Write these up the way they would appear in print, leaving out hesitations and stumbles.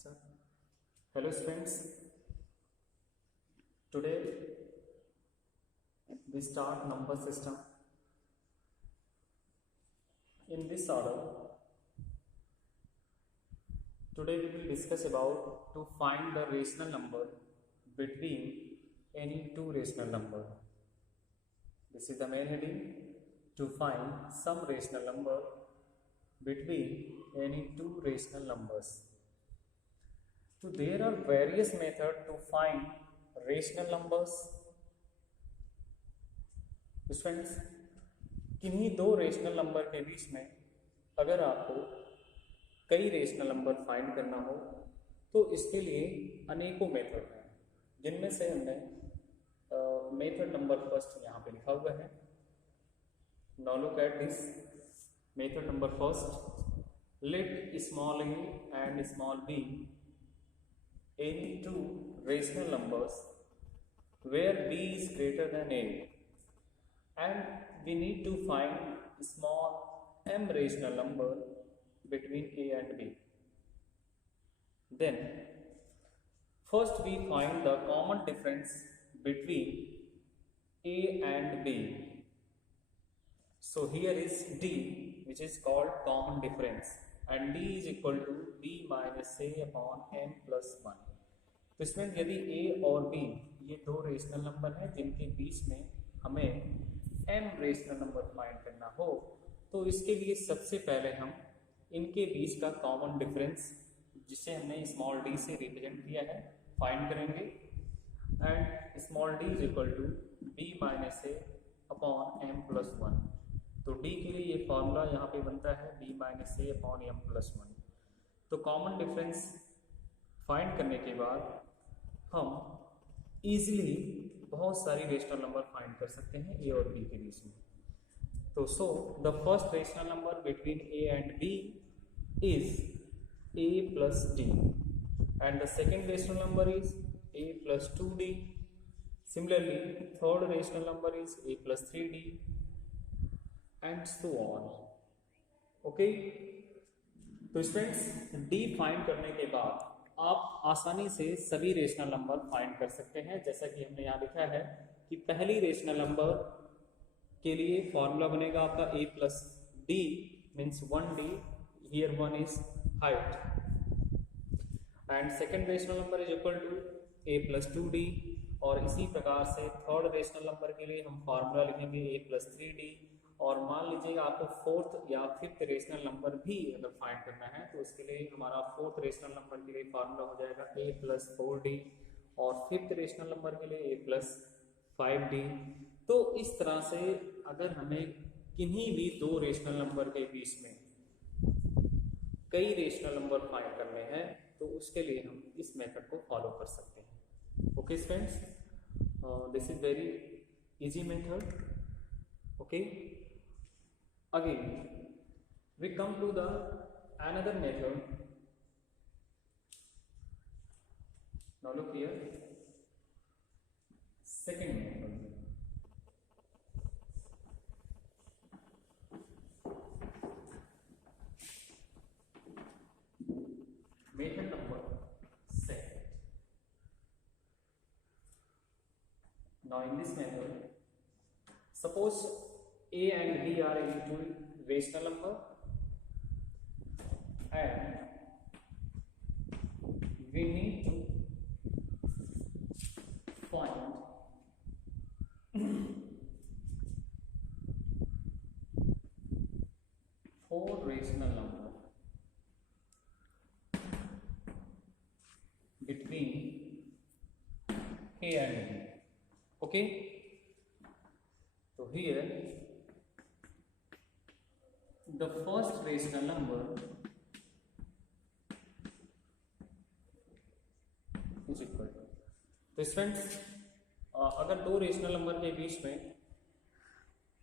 Sir. Hello students. Today we start number system. In this order, today we will discuss about to find the rational number between any two rational number. This is the main heading, to find some rational number between any two rational numbers. So there are various methods to find rational numbers. Students, किन्हीं दो rational number के बीच में अगर आपको कई rational number find करना हो तो इसके लिए अनेकों मेथड हैं, जिनमें से हमने मेथड नंबर फर्स्ट यहाँ पे लिखा हुआ है. Now look at this method number first. Let small a and small b any two rational numbers where b is greater than a, and we need to find small m rational number between a and b. Then first we find the common difference between a and b. So here is d, which is called common difference, and d is equal to b minus a upon m plus 1. तो इसमें यदि a और b ये दो rational number हैं जिनके बीच में हमें m रेशनल नंबर फाइंड करना हो, तो इसके लिए सबसे पहले हम इनके बीच का कॉमन डिफरेंस, जिसे हमने स्मॉल d से रिप्रेजेंट किया है, फाइंड करेंगे. And small d is equal to b minus A upon m plus 1. तो d के लिए ये फॉर्मूला यहाँ पे बनता है b minus A upon m plus 1. तो कॉमन डिफरेंस फाइंड करने के बाद हम इजीली बहुत सारी रेशनल नंबर फाइंड कर सकते हैं a और b के बीच में. तो so the first rational number between a and b is a plus d, and the second rational number is a plus 2d. Similarly third rational number is a plus 3d and so on. Okay, तो students d find करने के बाद आप आसानी से सभी rational number find कर सकते हैं. जैसा कि हमने यहाँ लिखा है कि पहली रेशनल नंबर के लिए फॉर्मूला बनेगा आपका a plus D means 1d, here 1 is height, and second rational number is equal to a plus 2d. और इसी प्रकार से थर्ड रेशनल नंबर के लिए हम फॉर्मूला लिखेंगे a प्लस 3d. और मान लीजिएगा आपको फोर्थ या फिफ्थ रेशनल नंबर भी अगर फाइंड करना है तो उसके लिए हमारा फोर्थ रेशनल नंबर के लिए फार्मूला हो जाएगा a प्लस 4d, और फिफ्थ रेशनल नंबर के लिए a प्लस 5d. तो इस तरह से अगर हमें किन्हीं भी दो रेशनल नंबर के बीच में कई रेशनल नंबर फाइंड करने हैं तो उसके लिए हम इस मेथड को फॉलो कर सकते हैं. Okay friends, this is very easy method. Okay, again we come to the another method. Now look here, second method. Method number second. Now in this method, suppose a and b are equal rational number, and we need to find four rational number between a and b. Okay, so here the first rational number is equal to. तो students, अगर दो rational number के बीच में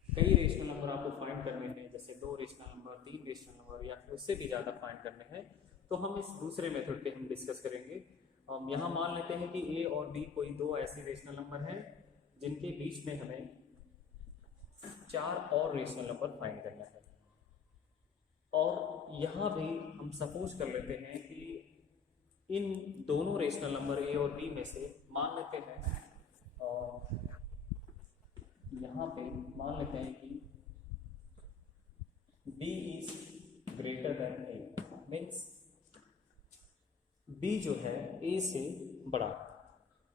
कई rational number आपको find करने हैं, जैसे दो रेशनल नंबर, तीन रेशनल नंबर या फिर उससे भी ज़्यादा फाइंड करने हैं, तो हम इस दूसरे मेथड पे हम डिस्कस करेंगे. यहाँ मान लेते हैं कि a और b कोई दो ऐसे रेशनल नंबर हैं जिनके बीच में हमें चार और रेशनल नंबर फाइंड करना है. और यहाँ भी हम सपोज कर लेते हैं कि इन दोनों रेशनल नंबर ए और बी में से मान लेते हैं, यहाँ पे मान लेते हैं कि b is greater than a, means b जो है a से बड़ा।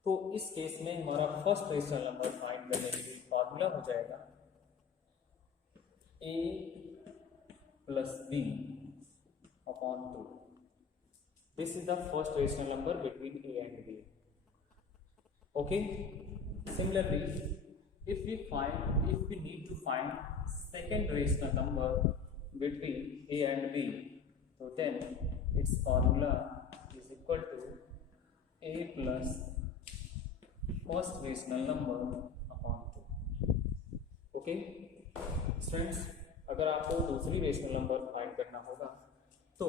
तो इस केस में हमारा फर्स्ट रेशनल नंबर फाइंड करने के लिए फॉर्मूला हो जाएगा a plus b upon 2। This is the first rational number between a and b। Okay, similarly if we need to find second rational number between a and b, so then its formula is equal to a plus first rational number upon 2। Okay students, अगर आपको दूसरी rational number find करना होगा तो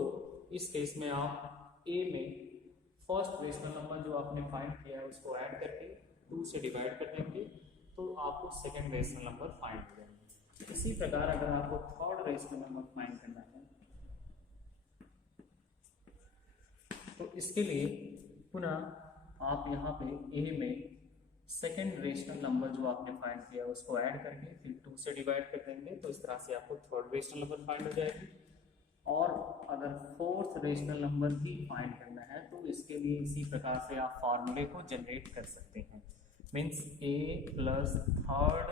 इस case में आप a में फर्स्ट रेशनल नंबर जो आपने फाइंड किया है उसको ऐड करके 2 से डिवाइड कर देंगे, तो आपको सेकेंड रेशनल नंबर फाइंड हो जाएगा। इसी प्रकार अगर आपको थर्ड रेशनल नंबर फाइंड करना है तो इसके लिए पुनः आप यहाँ पे a में सेकेंड रेशनल नंबर जो आपने फाइंड किया उसको ऐड करके फिर 2 से डिवाइड कर देंगे, तो इस तरह से आपको थर्ड रेशनल नंबर फाइंड हो जाएगी। और अगर फोर्थ रेशनल नंबर भी फाइंड करना है तो इसके लिए इसी प्रकार से आप फार्मूले को जनरेट कर सकते हैं, means a plus third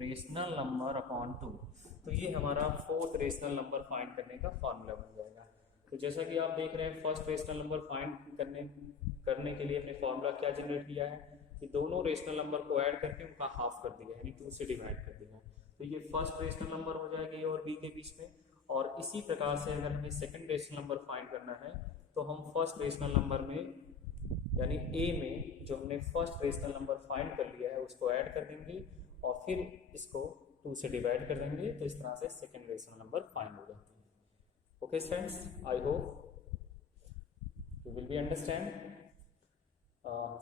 rational number upon 2। तो ये हमारा फोर्थ रेशनल नंबर फाइंड करने का फार्मूला बन जाएगा। तो जैसा कि आप देख रहे हैं फर्स्ट रेशनल नंबर फाइंड करने के लिए हमने फार्मूला क्या जनरेट किया है कि दोनों रेशनल नंबर को ऐड करके उनका हाफ कर दिया, यानी 2 से डिवाइड कर दिया। तो ये फर्स्ट रेशनल नंबर हो जाएगा a और b के बीच में। और इसी प्रकार से अगर हमें सेकंड रेशनल नंबर फाइंड करना है तो हम फर्स्ट रेशनल नंबर में यानी a में जो हमने फर्स्ट रेशनल नंबर फाइंड कर लिया है उसको ऐड कर देंगे और फिर इसको 2 से डिवाइड कर देंगे, तो इस तरह से सेकंड रेशनल नंबर फाइंड हो जाता है। Okay friends, I hope you will be understand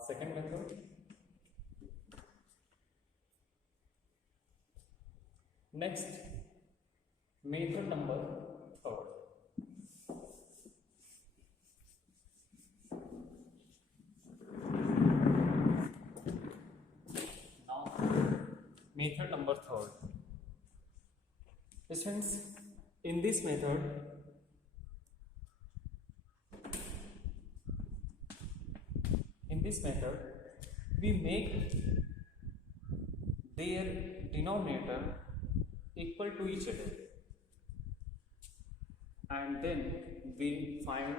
second method. Next method number third. Method number third. Students, in this method, we make their denominator equal to each other, and then we find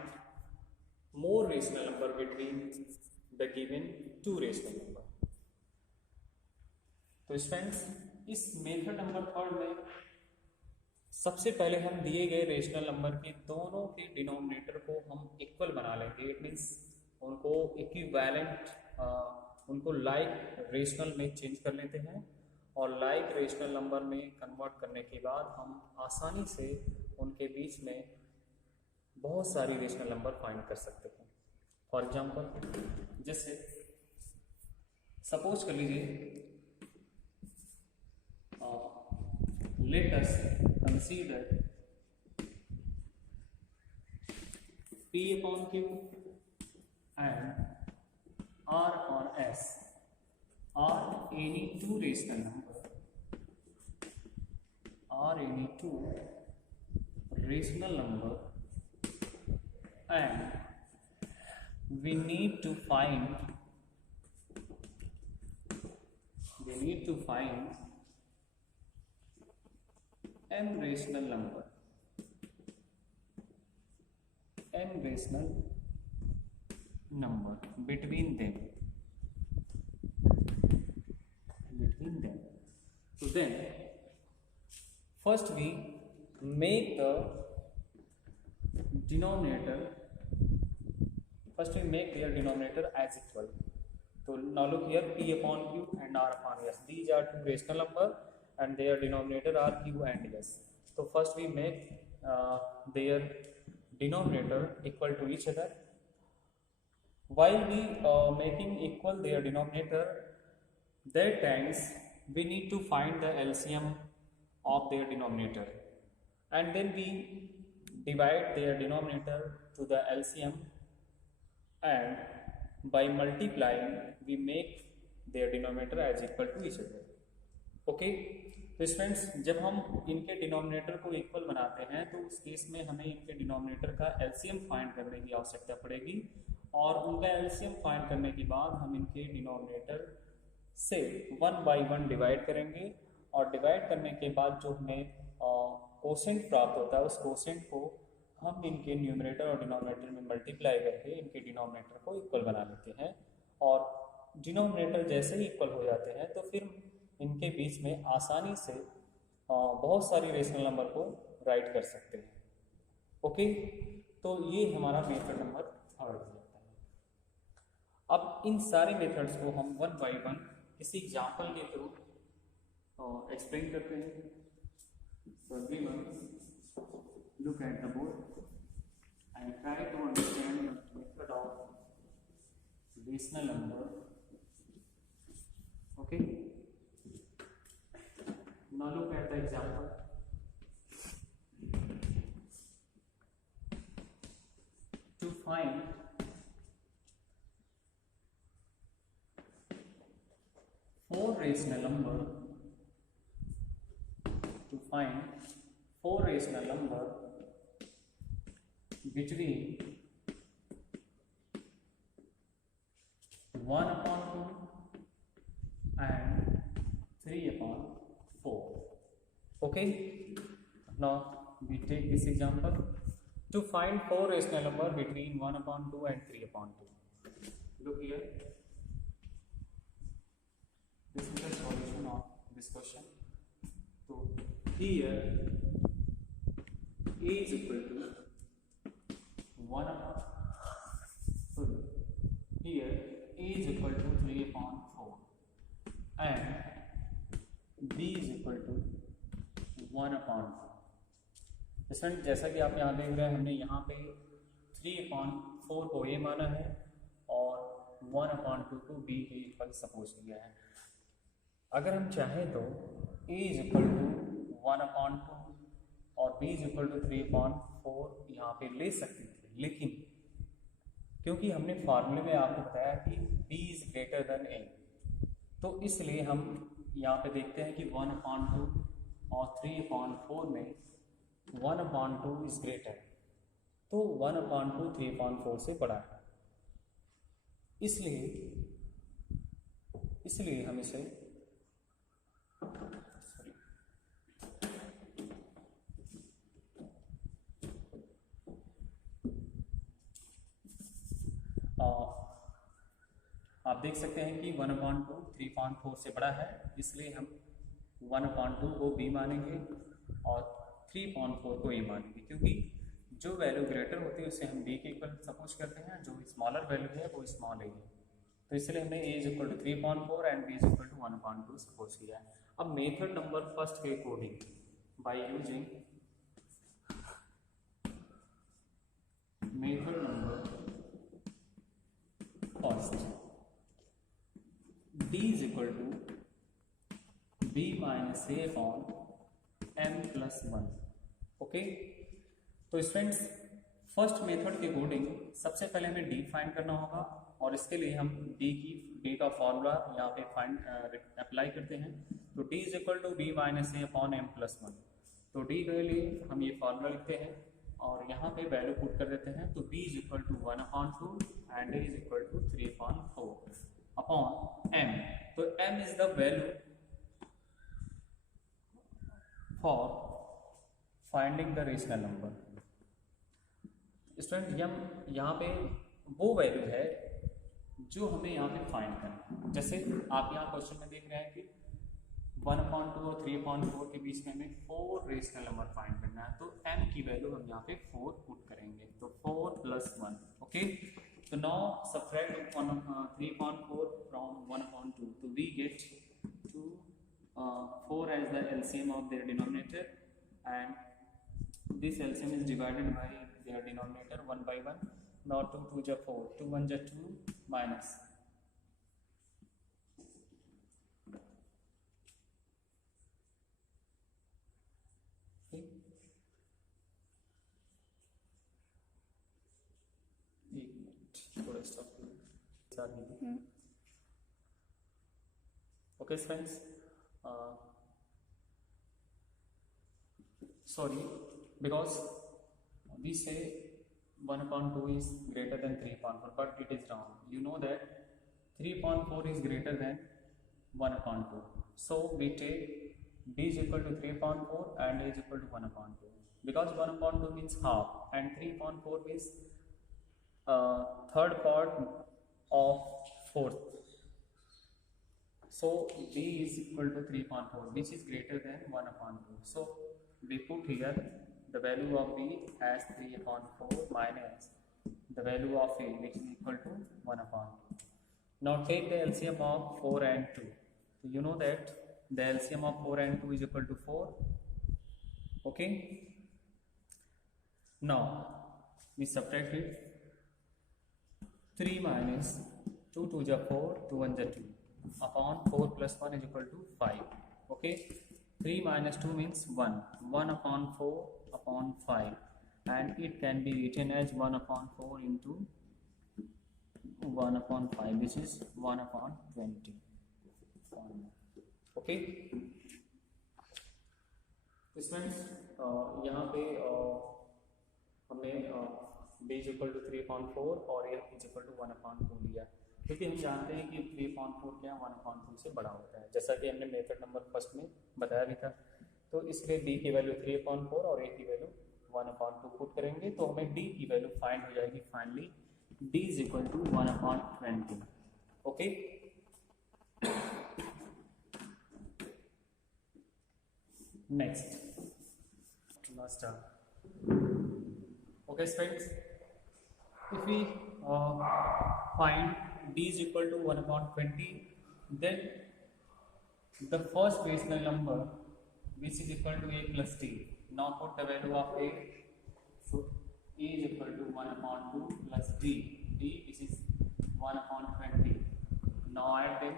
more rational number between the given two rational number. तो students, इस method number third में सबसे पहले हम दिए गए rational number के दोनों के डिनोमिनेटर को हम इक्वल बना लेंगे। इट मीन्स उनको इक्विवेलेंट, उनको लाइक रेशनल में चेंज कर लेते हैं और लाइक रेशनल नंबर में कन्वर्ट करने के बाद हम आसानी से उनके बीच में बहुत सारी रेशनल नंबर फाइंड कर सकते हैं। फॉर एग्जांपल, जैसे सपोज कर लीजिए, let us consider P upon Q and R upon S are any two rational number, and we need to find m rational number between them. So then first we make the denominator, their denominator as equal. So now look here, P upon Q and R upon S, these are two rational number and their denominator are Q and S. So first we make their denominator equal to each other. While we making equal their denominator, that times we need to find the LCM of their denominator, and then we divide their denominator to the LCM and by multiplying we make their denominator as equal to each other. Okay, तो students जब हम इनके denominator को equal बनाते हैं तो उस case में हमें इनके डिनोमिनेटर का एलसीएम फाइंड करने की आवश्यकता पड़ेगी, और उनका एलसीएम फाइंड करने के बाद हम इनके डिनोमिनेटर से 1 बाई 1 डिवाइड करेंगे, और डिवाइड करने के बाद जो हमें कोसेंट प्राप्त होता है उस कोसेंट को हम इनके न्यूमरेटर और डिनोमिनेटर में मल्टीप्लाई करके इनके डिनोमिनेटर को इक्वल बना लेते हैं। और डिनोमिनेटर जैसे ही इक्वल हो जाते हैं तो फिर इनके बीच में आसानी से बहुत सारी रेशनल नंबर को राइट कर सकते हैं। ओके, तो ये हमारा मेथड नंबर 3 हो जाता है। अब इन सारे मेथड्स को हम 1 बाई 1 किसी एग्जाम्पल के थ्रू एक्सप्लेन करते हैं। So everyone look at the board and try to understand the method of rational number. Okay. Now look at the example. To find four rational number between 1/2 and 3/4. Okay, now we take this example. To find four rational number between 1/2 and 3/2. Look here, this is the solution of this question. So here a is equal to 3/4 and b is equal to 1/2. Student जैसा कि आप यहाँ देख रहे हैं, हमने यहाँ पे 3/4 को a माना है और 1/2 को b के इक्वल सपोज किया है। अगर हम चाहें तो a इज इक्वल टू 1/2 और b इज इक्वल टू 3/4 यहाँ पे ले सकते थे, लेकिन क्योंकि हमने फार्मूले में आपको बताया कि b is greater than a, तो इसलिए हम यहाँ पे देखते हैं कि 1/2 और 3/4 में 1/2 इज ग्रेटर, तो 1/2 3/4 से बड़ा है, इसलिए हम इसे आप देख सकते हैं कि 1/2 3/4 से बड़ा है, इसलिए हम 1/2 को b मानेंगे और 3/4 को a मानेंगे, क्योंकि जो वैल्यू ग्रेटर होती है उसे हम b के इक्वल सपोज करते हैं, जो स्मॉलर वैल्यू है वो स्मॉल a है, तो इसलिए हमने a is equal to 3/4 and b is equal to 1/2 suppose किया है। अब मेथड नंबर फर्स्ट के according by using method number first d is equal to b minus a upon m plus 1. Okay, तो students first method के according सबसे पहले हमें d find करना होगा, और इसके लिए हम d का फॉर्मूला यहाँ पे फाइंड अप्लाई करते हैं। तो d is equal to b minus A upon M plus 1। तो d के लिए हम ये फॉर्मूला लिखते हैं और यहाँ पे वैल्यू पुट कर देते हैं। तो b is equal to 1/2 and a is equal to 3/4 upon m। तो m is the value for finding the rational number. Student यहाँ पे वो वैल्यू है जो हमें यहाँ पे फाइंड करना है। जैसे आप यहाँ क्वेश्चन में देख रहे हैं कि 1/2 और 3/4 के बीच में हमें 4 रेशनल नंबर फाइंड करना है, तो m की वैल्यू हम यहाँ पे 4 पुट करेंगे, तो 4 + 1। Okay, so now subtract 3/4 from 1/2, so we get 4 as the LCM of their denominator, and this LCM is divided by their denominator 1 by 1. Now 2 2 is 4, 2 1 is 2 minus 1 minute थोड़ा सा Okay friends, sorry, because we say 1 upon 2 is greater than 3 upon 4, but it is wrong. You know that 3 upon 4 is greater than 1 upon 2. So we take b is equal to 3 upon 4 and a is equal to 1 upon 2. Because 1 upon 2 means half and 3 upon 4 means third part of fourth. So b is equal to 3 upon 4, which is greater than 1 upon 2. So we put here the value of b as 3 upon 4 minus the value of a, which is equal to 1 upon 2. Now take the LCM of 4 and 2. So you know that the LCM of 4 and 2 is equal to 4. Okay. Now we subtract it. 3 minus 2 2 is 4, 2 1 is 2 upon 4 plus 1 is equal to 5. Okay. 3 minus 2 means 1. 1 upon 4 upon 5, and it can be written as 1 upon 4 into 1 upon 5, which is 1 upon 20. Okay. इसमें यहाँ पे हमने b is equal to 3 upon 4 और a is equal to 1 upon 2 लिया, क्योंकि हम जानते हैं कि 3 अपॉन 4 क्या 1 अपॉन 2 से बड़ा होता है, जैसा कि हमने मेथड नंबर फर्स्ट में बताया भी था। तो इसलिए b की वैल्यू 3 अपॉन 4 और a की वैल्यू 1 अपॉन 2 पुट करेंगे तो हमें d की वैल्यू फाइंड हो जाएगी। Finally d is equal to 1 upon 20। ओके। Next okay friends, if we find d is equal to 1 upon 20, then the first rational number which is equal to a plus t, now put the value of a, so a is equal to 1 upon 2 plus d, which is 1 upon 20. Now add them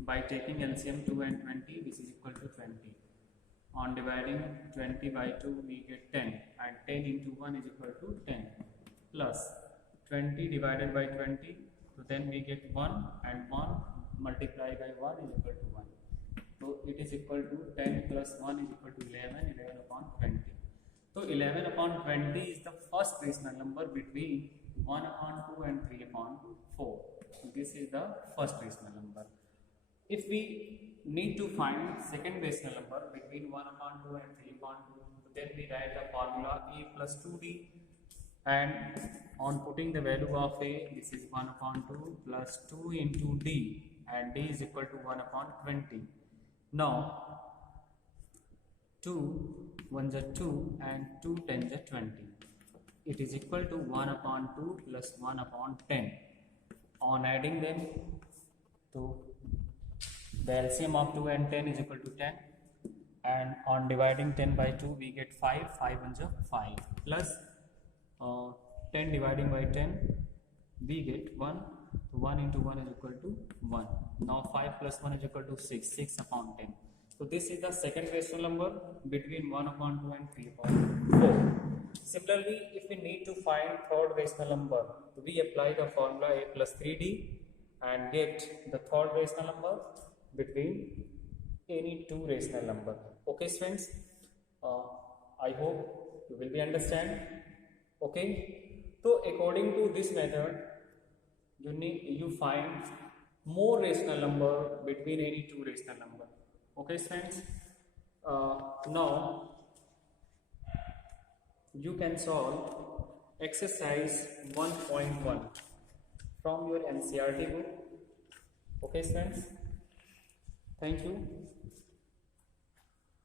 by taking LCM 2 and 20, which is equal to 20. On dividing 20 by 2 we get 10, and 10 into 1 is equal to 10, plus 20 divided by 20, so then we get 1, and 1 multiplied by 1 is equal to 1. So it is equal to 10 plus 1 is equal to 11, 11 upon 20. So 11 upon 20 is the first rational number between 1 upon 2 and 3 upon 4. So this is the first rational number. If we need to find second rational number between 1 upon 2 and 3 upon 2, then we write the formula a plus 2d, and on putting the value of a, this is 1 upon 2 plus 2 into d, and d is equal to 1 upon 20. Now 2 1s are 2 and 2 10s are 20. It is equal to 1 upon 2 plus 1 upon 10. On adding them, to the LCM of 2 and 10 is equal to 10, and on dividing 10 by 2 we get 5, 5 1s are 5, plus 10 dividing by 10 we get 1, 1 into 1 is equal to 1. Now 5 plus 1 is equal to 6, 6 upon 10. So this is the second rational number between 1 upon 2 and 3 upon 4. Similarly, if we need to find third rational number, we apply the formula a plus 3d and get the third rational number between any two rational number. Okay friends, I hope you will be understand. Okay, so according to this method you find more rational number between any two rational number. Okay friends, now you can solve exercise 1.1 from your NCERT book. Okay friends, thank you.